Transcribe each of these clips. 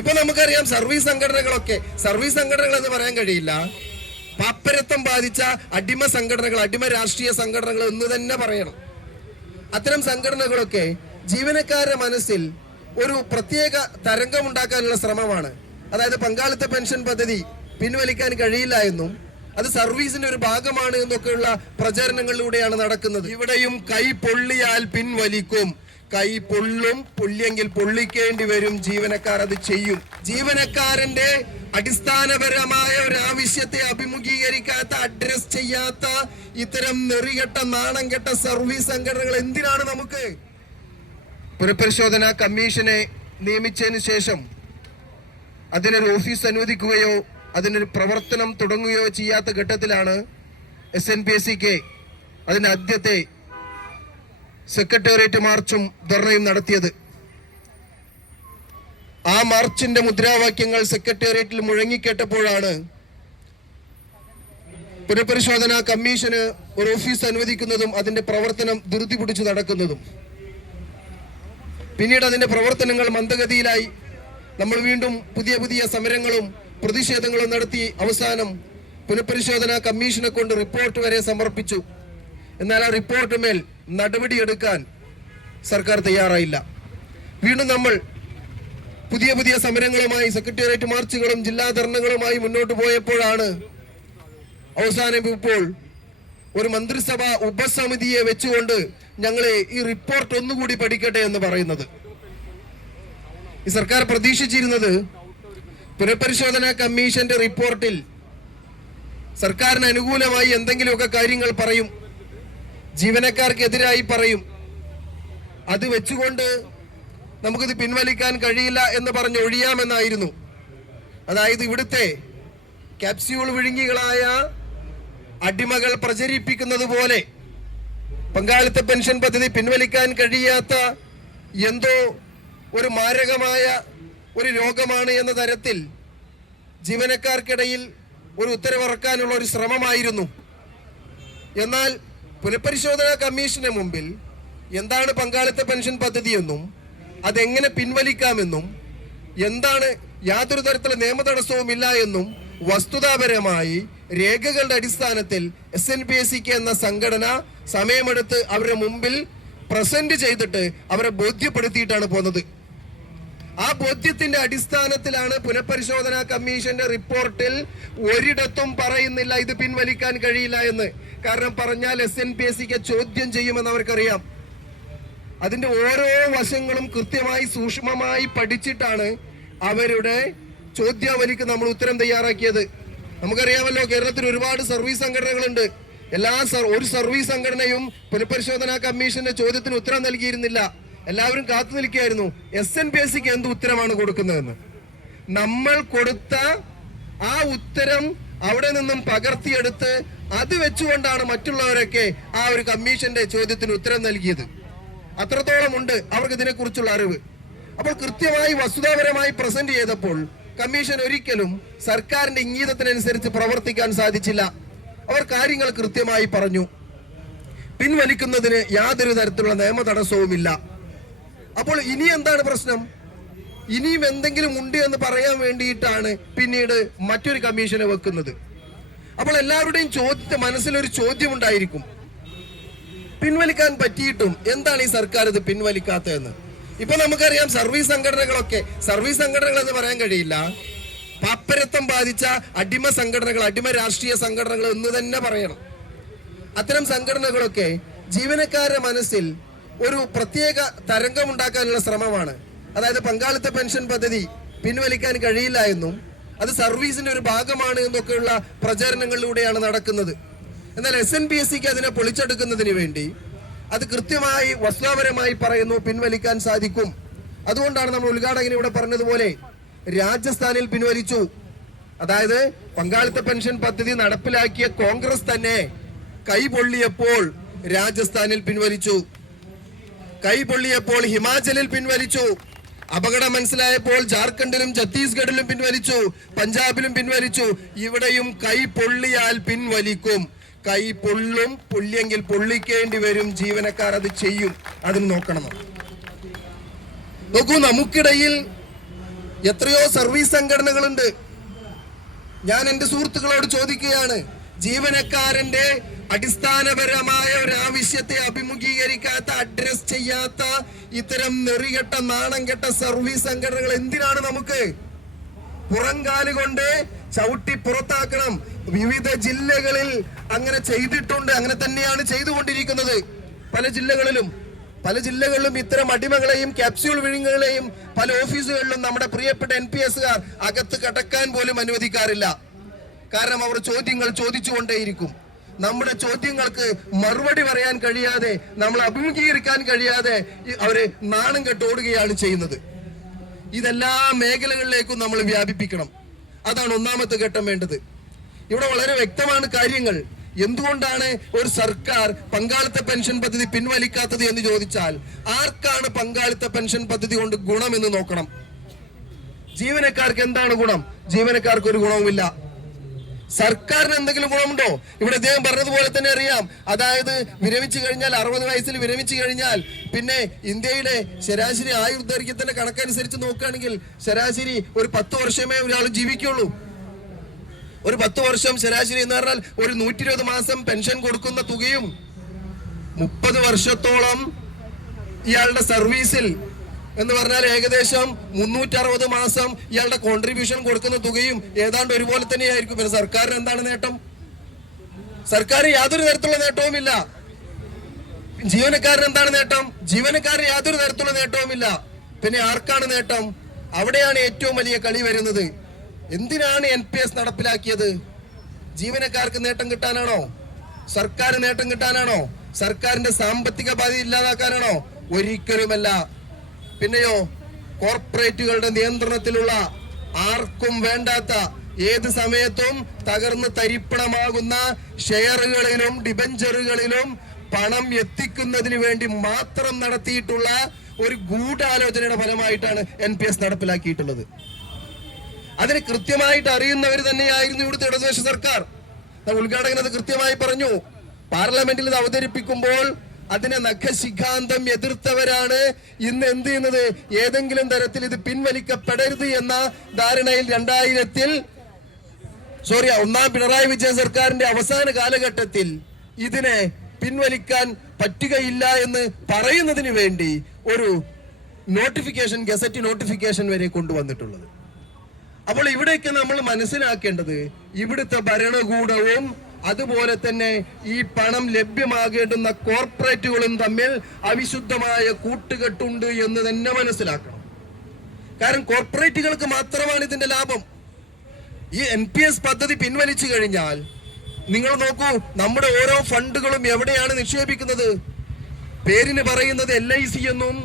ഇപ്പൊ നമുക്കറിയാം service സംഘടനകളൊക്കെ service സംഘടനകൾ എന്ന് പറയാൻ കഴിയില്ല. പാപ്പരത്വം ബാധിച്ച അടിമ സംഘടനകൾ അടിമ രാഷ്ട്രീയ സംഘടനകൾ എന്ന് തന്നെ പറയണം. അത്തരം സംഘടനകളൊക്കെ ജീവനക്കാരുടെ മനസ്സിൽ ഒരു പ്രത്യേക തരംഗം ഉണ്ടാക്കാനുള്ള ശ്രമമാണ്. അതായത് പങ്കാളിത്ത പെൻഷൻ പദ്ധതി പിൻവലിക്കാൻ കഴിയില്ല എന്നും അത് സർവീസിന്റെ ഒരു ഭാഗമാണ് എന്നൊക്കെയുള്ള പ്രചാരണങ്ങളിലൂടെയാണ് നടക്കുന്നത്. ഇവിടെയും കൈ പൊള്ളിയാൽ പിൻവലിക്കും. കൈ പൊള്ളും പൊള്ളിയെങ്കിൽ പൊള്ളിക്കേണ്ടി വരും. ജീവനക്കാർ അത് ചെയ്യും. ജീവനക്കാരന്റെ അടിസ്ഥാനപരമായ ഒരു ആവശ്യത്തെ അഭിമുഖീകരിക്കാത്ത അഡ്രസ് ചെയ്യാത്ത ഇത്തരം നെറികെട്ട നാണം കെട്ട സർവീസ് സംഘടനകൾ എന്തിനാണ് നമുക്ക്? പുനഃപരിശോധന കമ്മീഷനെ നിയമിച്ചതിന് ശേഷം അതിനൊരു ഓഫീസ് അനുവദിക്കുകയോ അതിനൊരു പ്രവർത്തനം തുടങ്ങുകയോ ചെയ്യാത്ത ഘട്ടത്തിലാണ് എസ് എൻ പി എസ് സിക്ക് അതിന്റെ ആദ്യത്തെ സെക്രട്ടേറിയറ്റ് മാർച്ചും ധർണയും നടത്തിയത്. ആ മാർച്ചിന്റെ മുദ്രാവാക്യങ്ങൾ സെക്രട്ടേറിയറ്റിൽ മുഴങ്ങിക്കേട്ടപ്പോഴാണ് പുനഃപരിശോധനാ കമ്മീഷന് ഒരു ഓഫീസ് അനുവദിക്കുന്നതും അതിന്റെ പ്രവർത്തനം ധൃതി പിടിച്ചു നടക്കുന്നതും. പിന്നീട് അതിന്റെ പ്രവർത്തനങ്ങൾ മന്ദഗതിയിലായി നമ്മൾ വീണ്ടും പുതിയ പുതിയ സമരങ്ങളും പ്രതിഷേധങ്ങളും നടത്തി അവസാനം പുനഃപരിശോധനാ കമ്മീഷനെ കൊണ്ട് റിപ്പോർട്ട് വരെ സമർപ്പിച്ചു. എന്നാൽ ആ റിപ്പോർട്ട് മേൽ നടപടിയെടുക്കാൻ സർക്കാർ തയ്യാറായില്ല. വീണ്ടും നമ്മൾ പുതിയ പുതിയ സമരങ്ങളുമായി സെക്രട്ടേറിയറ്റ് മാർച്ചുകളും ജില്ലാ ധർണകളുമായി മുന്നോട്ട് പോയപ്പോഴാണ് അവസാനം ഇപ്പോൾ ഒരു മന്ത്രിസഭാ ഉപസമിതിയെ വെച്ചുകൊണ്ട് ഞങ്ങളെ ഈ റിപ്പോർട്ട് ഒന്നുകൂടി പഠിക്കട്ടെ എന്ന് പറയുന്നത്. ഈ സർക്കാർ പ്രതീക്ഷിച്ചിരുന്നത് പുനഃപരിശോധനാ കമ്മീഷന്റെ റിപ്പോർട്ടിൽ സർക്കാരിന് അനുകൂലമായി എന്തെങ്കിലുമൊക്കെ കാര്യങ്ങൾ പറയും. ജീവനക്കാർക്കെതിരായി പറയും. അത് വെച്ചുകൊണ്ട് നമുക്കിത് പിൻവലിക്കാൻ കഴിയില്ല എന്ന് പറഞ്ഞ് ഒഴിയാമെന്നായിരുന്നു. അതായത് ഇവിടുത്തെ ക്യാപ്സ്യൂൾ വിഴുങ്ങികളായ അടിമകൾ പ്രചരിപ്പിക്കുന്നത് പോലെ പങ്കാളിത്ത പെൻഷൻ പദ്ധതി പിൻവലിക്കാൻ കഴിയാത്ത എന്തോ ഒരു മാരകമായ ഒരു രോഗമാണ് എന്ന തരത്തിൽ ജീവനക്കാർക്കിടയിൽ ഒരു ഉത്തരവിറക്കാനുള്ള ഒരു ശ്രമമായിരുന്നു. എന്നാൽ പുനഃപരിശോധനാ കമ്മീഷന് മുമ്പിൽ എന്താണ് പങ്കാളിത്ത പെൻഷൻ പദ്ധതിയെന്നും അതെങ്ങനെ പിൻവലിക്കാമെന്നും എന്താണ് യാതൊരു തരത്തിലുള്ള നിയമ തടസ്സവും ഇല്ല എന്നും വസ്തുതാപരമായി രേഖകളുടെ അടിസ്ഥാനത്തിൽ എസ് എൻ പി എസ് സിക്ക് എന്ന സംഘടന സമയമെടുത്ത് അവരുടെ മുമ്പിൽ പ്രസന്റ് ചെയ്തിട്ട് അവരെ ബോധ്യപ്പെടുത്തിയിട്ടാണ് പോകുന്നത്. ആ ബോധ്യത്തിന്റെ അടിസ്ഥാനത്തിലാണ് പുനഃപരിശോധനാ കമ്മീഷന്റെ റിപ്പോർട്ടിൽ ഒരിടത്തും പറയുന്നില്ല ഇത് പിൻവലിക്കാൻ കഴിയില്ല എന്ന്. കാരണം പറഞ്ഞാൽ എസ് എൻ പി എസ് സിക്ക് ചോദ്യം ചെയ്യുമെന്ന് അവർക്കറിയാം. അതിന്റെ ഓരോ വശങ്ങളും കൃത്യമായി സൂക്ഷ്മമായി പഠിച്ചിട്ടാണ് അവരുടെ ചോദ്യാവലിക്ക് നമ്മൾ ഉത്തരം തയ്യാറാക്കിയത്. നമുക്കറിയാമല്ലോ കേരളത്തിൽ ഒരുപാട് സർവീസ് സംഘടനകളുണ്ട്. എല്ലാ ഒരു സർവീസ് സംഘടനയും പുനഃപരിശോധനാ കമ്മീഷന്റെ ചോദ്യത്തിന് ഉത്തരം നൽകിയിരുന്നില്ല. എല്ലാവരും കാത്തു നിൽക്കുകയായിരുന്നു. എസ് എൻ പി എസ് സിക്ക് എന്ത് ഉത്തരമാണ് കൊടുക്കുന്നതെന്ന്? നമ്മൾ കൊടുത്ത ആ ഉത്തരം അവിടെ നിന്നും പകർത്തിയെടുത്ത് അത് വെച്ചുകൊണ്ടാണ് മറ്റുള്ളവരൊക്കെ ആ ഒരു കമ്മീഷന്റെ ചോദ്യത്തിന് ഉത്തരം നൽകിയത്. അത്രത്തോളം ഉണ്ട് അവർക്ക് ഇതിനെക്കുറിച്ചുള്ള അറിവ്. അപ്പോൾ കൃത്യമായി വസ്തുതാപരമായി പ്രസന്റ് ചെയ്തപ്പോൾ കമ്മീഷൻ ഒരിക്കലും സർക്കാരിന്റെ ഇംഗീതത്തിനനുസരിച്ച് പ്രവർത്തിക്കാൻ സാധിച്ചില്ല. അവർ കാര്യങ്ങൾ കൃത്യമായി പറഞ്ഞു. പിൻവലിക്കുന്നതിന് യാതൊരു തരത്തിലുള്ള നിയമ തടസ്സവുമില്ല അപ്പോൾ ഇനി എന്താണ് പ്രശ്നം? ഇനിയും എന്തെങ്കിലും ഉണ്ട് എന്ന് പറയാൻ വേണ്ടിയിട്ടാണ് പിന്നീട് മറ്റൊരു കമ്മീഷനെ വെക്കുന്നത്. അപ്പോൾ എല്ലാവരുടെയും ചോദ്യത്തെ മനസ്സിലൊരു ചോദ്യം ഉണ്ടായിരിക്കും പിൻവലിക്കാൻ പറ്റിയിട്ടും എന്താണ് ഈ സർക്കാർ ഇത് പിൻവലിക്കാത്തതെന്ന്? ഇപ്പൊ നമുക്കറിയാം സർവീസ് സംഘടനകളൊക്കെ സർവീസ് സംഘടനകൾ എന്ന് പറയാൻ കഴിയില്ല. പാപ്പരത്വം ബാധിച്ച അടിമ സംഘടനകൾ അടിമ രാഷ്ട്രീയ സംഘടനകൾ എന്ന് തന്നെ പറയണം. അത്തരം സംഘടനകളൊക്കെ ജീവനക്കാരുടെ മനസ്സിൽ ഒരു പ്രത്യേക തരംഗം ഉണ്ടാക്കാനുള്ള ശ്രമമാണ്. അതായത് പങ്കാളിത്ത പെൻഷൻ പദ്ധതി പിൻവലിക്കാൻ കഴിയില്ല എന്നും അത് സർവീസിന്റെ ഒരു ഭാഗമാണ് എന്നൊക്കെയുള്ള പ്രചാരണങ്ങളിലൂടെയാണ് നടക്കുന്നത്. എന്നാൽ എസ് എൻ പി എസ് സിക്ക് അതിനെ പൊളിച്ചെടുക്കുന്നതിന് വേണ്ടി അത് കൃത്യമായി വസ്തുതാപരമായി പറയുന്നു പിൻവലിക്കാൻ സാധിക്കും. അതുകൊണ്ടാണ് നമ്മൾ ഉദ്ഘാടകൻ ഇവിടെ പറഞ്ഞതുപോലെ രാജസ്ഥാനിൽ പിൻവലിച്ചു. അതായത് പങ്കാളിത്ത പെൻഷൻ പദ്ധതി നടപ്പിലാക്കിയ കോൺഗ്രസ് തന്നെ കൈപൊള്ളിയപ്പോൾ രാജസ്ഥാനിൽ പിൻവലിച്ചു. കൈപൊള്ളിയപ്പോൾ ഹിമാചലിൽ പിൻവലിച്ചു. അപകടം മനസ്സിലായപ്പോൾ ജാർഖണ്ഡിലും ഛത്തീസ്ഗഡിലും പിൻവലിച്ചു പഞ്ചാബിലും പിൻവലിച്ചു. ഇവിടെയും കൈ പൊള്ളിയാൽ പിൻവലിക്കും. കൈ പൊള്ളും പൊള്ളിയെങ്കിൽ പൊള്ളിക്കേണ്ടി വരും. ജീവനക്കാർ അത് ചെയ്യും. അതിന് നോക്കണം നോക്കൂ നമുക്കിടയിൽ എത്രയോ സർവീസ് സംഘടനകളുണ്ട്. ഞാൻ എന്റെ സുഹൃത്തുക്കളോട് ചോദിക്കുകയാണ് ജീവനക്കാരന്റെ അടിസ്ഥാനപരമായ ഒരു ആവശ്യത്തെ അഡ്രസ് ചെയ്യാത്ത ഇത്തരം നെറികെട്ട നാണം കെട്ട സർവീസ് സംഘടനകൾ എന്തിനാണ് നമുക്ക്? പുറംകാൽ കൊണ്ട് ചവിട്ടി പുറത്താക്കണം. വിവിധ ജില്ലകളിൽ അങ്ങനെ ചെയ്തിട്ടുണ്ട്. അങ്ങനെ തന്നെയാണ് ചെയ്തുകൊണ്ടിരിക്കുന്നത്. പല ജില്ലകളിലും പല ജില്ലകളിലും ഇത്തരം അടിമകളെയും ക്യാപ്സ്യൂൾ വിഴുങ്ങുകളെയും പല ഓഫീസുകളിലും നമ്മുടെ പ്രിയപ്പെട്ട എൻ പി എസുകാർ അകത്ത് കടക്കാൻ പോലും അനുവദിക്കാറില്ല. കാരണം അവർ ചോദ്യങ്ങൾ ചോദിച്ചുകൊണ്ടേയിരിക്കും. നമ്മുടെ ചോദ്യങ്ങൾക്ക് മറുപടി പറയാൻ കഴിയാതെ നമ്മൾ അഭിമുഖീകരിക്കാൻ കഴിയാതെ അവരെ നാണം കെട്ടോടുകയാണ് ചെയ്യുന്നത്. ഇതെല്ലാ മേഖലകളിലേക്കും നമ്മൾ വ്യാപിപ്പിക്കണം. അതാണ് ഒന്നാമത്തെ ഘട്ടം വേണ്ടത്. ഇവിടെ വളരെ വ്യക്തമാണ് കാര്യങ്ങൾ. എന്തുകൊണ്ടാണ് ഒരു സർക്കാർ പങ്കാളിത്ത പെൻഷൻ പദ്ധതി പിൻവലിക്കാത്തത് എന്ന് ചോദിച്ചാൽ ആർക്കാണ് പങ്കാളിത്ത പെൻഷൻ പദ്ധതി കൊണ്ട് ഗുണമെന്ന് നോക്കണം? ജീവനക്കാർക്ക് എന്താണ് ഗുണം? ജീവനക്കാർക്ക് ഒരു ഗുണവുമില്ല. സർക്കാരിന് എന്തെങ്കിലും ഗുണമുണ്ടോ? ഇവിടെ അദ്ദേഹം പറഞ്ഞതുപോലെ തന്നെ അറിയാം. അതായത് വിരമിച്ചു കഴിഞ്ഞാൽ അറുപത് വയസ്സിൽ വിരമിച്ചു കഴിഞ്ഞാൽ പിന്നെ ഇന്ത്യയുടെ ശരാശരി ആയുർദൈർഘ്യത്തിന്റെ കണക്കനുസരിച്ച് നോക്കുകയാണെങ്കിൽ ശരാശരി ഒരു പത്ത് വർഷമേ ഒരാൾ ജീവിക്കുള്ളൂ ഒരു പത്ത് വർഷം ശരാശരി എന്ന് പറഞ്ഞാൽ ഒരു നൂറ്റി ഇരുപത് മാസം പെൻഷൻ കൊടുക്കുന്ന തുകയും മുപ്പത് വർഷത്തോളം ഇയാളുടെ സർവീസിൽ എന്ന് പറഞ്ഞാൽ ഏകദേശം മുന്നൂറ്ററുപത് മാസം ഇയാളുടെ കോൺട്രിബ്യൂഷൻ കൊടുക്കുന്ന തുകയും ഏതാണ്ട് ഒരുപോലെ തന്നെയായിരിക്കും. പിന്നെ സർക്കാരിന് എന്താണ് നേട്ടം? സർക്കാർ യാതൊരു തരത്തിലുള്ള നേട്ടവുമില്ല. ജീവനക്കാരന് എന്താണ് നേട്ടം? ജീവനക്കാരന് യാതൊരു തരത്തിലുള്ള നേട്ടവുമില്ല. പിന്നെ ആർക്കാണ് നേട്ടം? അവിടെയാണ് ഏറ്റവും വലിയ കളി വരുന്നത്. എന്തിനാണ് എൻ പി എസ് നടപ്പിലാക്കിയത്? ജീവനക്കാർക്ക് നേട്ടം കിട്ടാനാണോ? സർക്കാർ നേട്ടം കിട്ടാനാണോ? സർക്കാരിന്റെ സാമ്പത്തിക ബാധ്യത ഇല്ലാതാക്കാനാണോ? ഒരിക്കലുമല്ല. പിന്നെയോ കോർപ്പറേറ്റുകളുടെ നിയന്ത്രണത്തിലുള്ള ആർക്കും വേണ്ടാത്ത ഏത് സമയത്തും തകർന്ന് തരിപ്പണമാകുന്ന ഷെയറുകളിലും ഡിബഞ്ചറുകളിലും പണം എത്തിക്കുന്നതിന് വേണ്ടി മാത്രം നടത്തിയിട്ടുള്ള ഒരു ഗൂഢാലോചനയുടെ ഫലമായിട്ടാണ് എൻ പി എസ് നടപ്പിലാക്കിയിട്ടുള്ളത്. അതിന് കൃത്യമായിട്ട് അറിയുന്നവർ തന്നെയായിരുന്നു ഇവിടുത്തെ ഇടതുപക്ഷ സർക്കാർ. ഉദ്ഘാടകൻ അത് കൃത്യമായി പറഞ്ഞു. പാർലമെന്റിൽ ഇത് അവതരിപ്പിക്കുമ്പോൾ അതിനെ നഖശിഖാന്തം എതിർത്തവരാണ്. ഇന്ന് എന്ത് ചെയ്യുന്നത്? ഏതെങ്കിലും തരത്തിൽ ഇത് പിൻവലിക്കപ്പെടരുത് എന്ന ധാരണയിൽ രണ്ടായിരത്തിൽ സോറി ഒന്നാം പിണറായി വിജയൻ സർക്കാരിന്റെ അവസാന കാലഘട്ടത്തിൽ ഇതിനെ പിൻവലിക്കാൻ പറ്റുകയില്ല എന്ന് പറയുന്നതിന് വേണ്ടി ഒരു നോട്ടിഫിക്കേഷൻ ഗസറ്റ് നോട്ടിഫിക്കേഷൻ വരെ കൊണ്ടുവന്നിട്ടുള്ളത്. അപ്പോൾ ഇവിടേക്ക് നമ്മൾ മനസ്സിലാക്കേണ്ടത് ഇവിടുത്തെ ഭരണകൂടവും അതുപോലെ തന്നെ ഈ പണം ലഭ്യമാകേണ്ടുന്ന കോർപ്പറേറ്റുകളും തമ്മിൽ അവിശുദ്ധമായ കൂട്ടുകെട്ടുണ്ട് എന്ന് തന്നെ മനസ്സിലാക്കണം. കാരണം കോർപ്പറേറ്റുകൾക്ക് മാത്രമാണ് ഇതിന്റെ ലാഭം. ഈ എൻ പി എസ് പദ്ധതി പിൻവലിച്ചു കഴിഞ്ഞാൽ നിങ്ങൾ നോക്കൂ നമ്മുടെ ഓരോ ഫണ്ടുകളും എവിടെയാണ് നിക്ഷേപിക്കുന്നത്? പേരിന് പറയുന്നത് എൽ ഐ സി എന്നും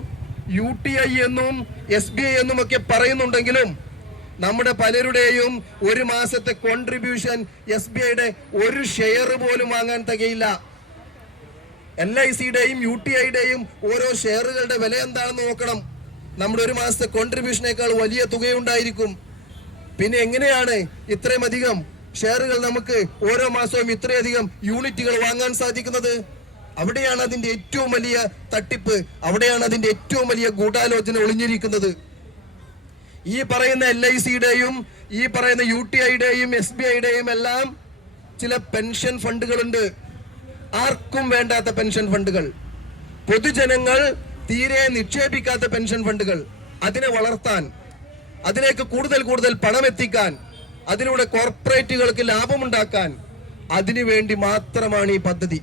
യു ടി ഐ എന്നും എസ് ബി ഐ എന്നും ഒക്കെ പറയുന്നുണ്ടെങ്കിലും നമ്മുടെ പലരുടെയും ഒരു മാസത്തെ കോൺട്രിബ്യൂഷൻ എസ് ബി ഐയുടെ ഒരു ഷെയർ പോലും വാങ്ങാൻ തികയില്ല. എൽ ഐ സിയുടെയും യു ടി ഐയുടെയും ഓരോ ഷെയറുകളുടെ വില എന്താണെന്ന് നോക്കണം. നമ്മുടെ ഒരു മാസത്തെ കോൺട്രിബ്യൂഷനേക്കാൾ വലിയ തുകയുണ്ടായിരിക്കും. പിന്നെ എങ്ങനെയാണ് ഇത്രയും അധികം ഷെയറുകൾ നമുക്ക് ഓരോ മാസവും ഇത്രയധികം യൂണിറ്റുകൾ വാങ്ങാൻ സാധിക്കുന്നത്? അവിടെയാണ് അതിന്റെ ഏറ്റവും വലിയ തട്ടിപ്പ്. അവിടെയാണ് അതിന്റെ ഏറ്റവും വലിയ ഗൂഢാലോചന ഒളിഞ്ഞിരിക്കുന്നത്. ഈ പറയുന്ന എൽ ഐ സിയുടെയും ഈ പറയുന്ന യു ടി ഐയുടെയും എസ് ബി ഐയുടെയും എല്ലാം ചില പെൻഷൻ ഫണ്ടുകളുണ്ട്. ആർക്കും വേണ്ടാത്ത പെൻഷൻ ഫണ്ടുകൾ. പൊതുജനങ്ങൾ തീരെ നിക്ഷേപിക്കാത്ത പെൻഷൻ ഫണ്ടുകൾ. അതിനെ വളർത്താൻ അതിലേക്ക് കൂടുതൽ കൂടുതൽ പണം എത്തിക്കാൻ അതിലൂടെ കോർപ്പറേറ്റുകൾക്ക് ലാഭമുണ്ടാക്കാൻ അതിനു വേണ്ടി മാത്രമാണ് ഈ പദ്ധതി.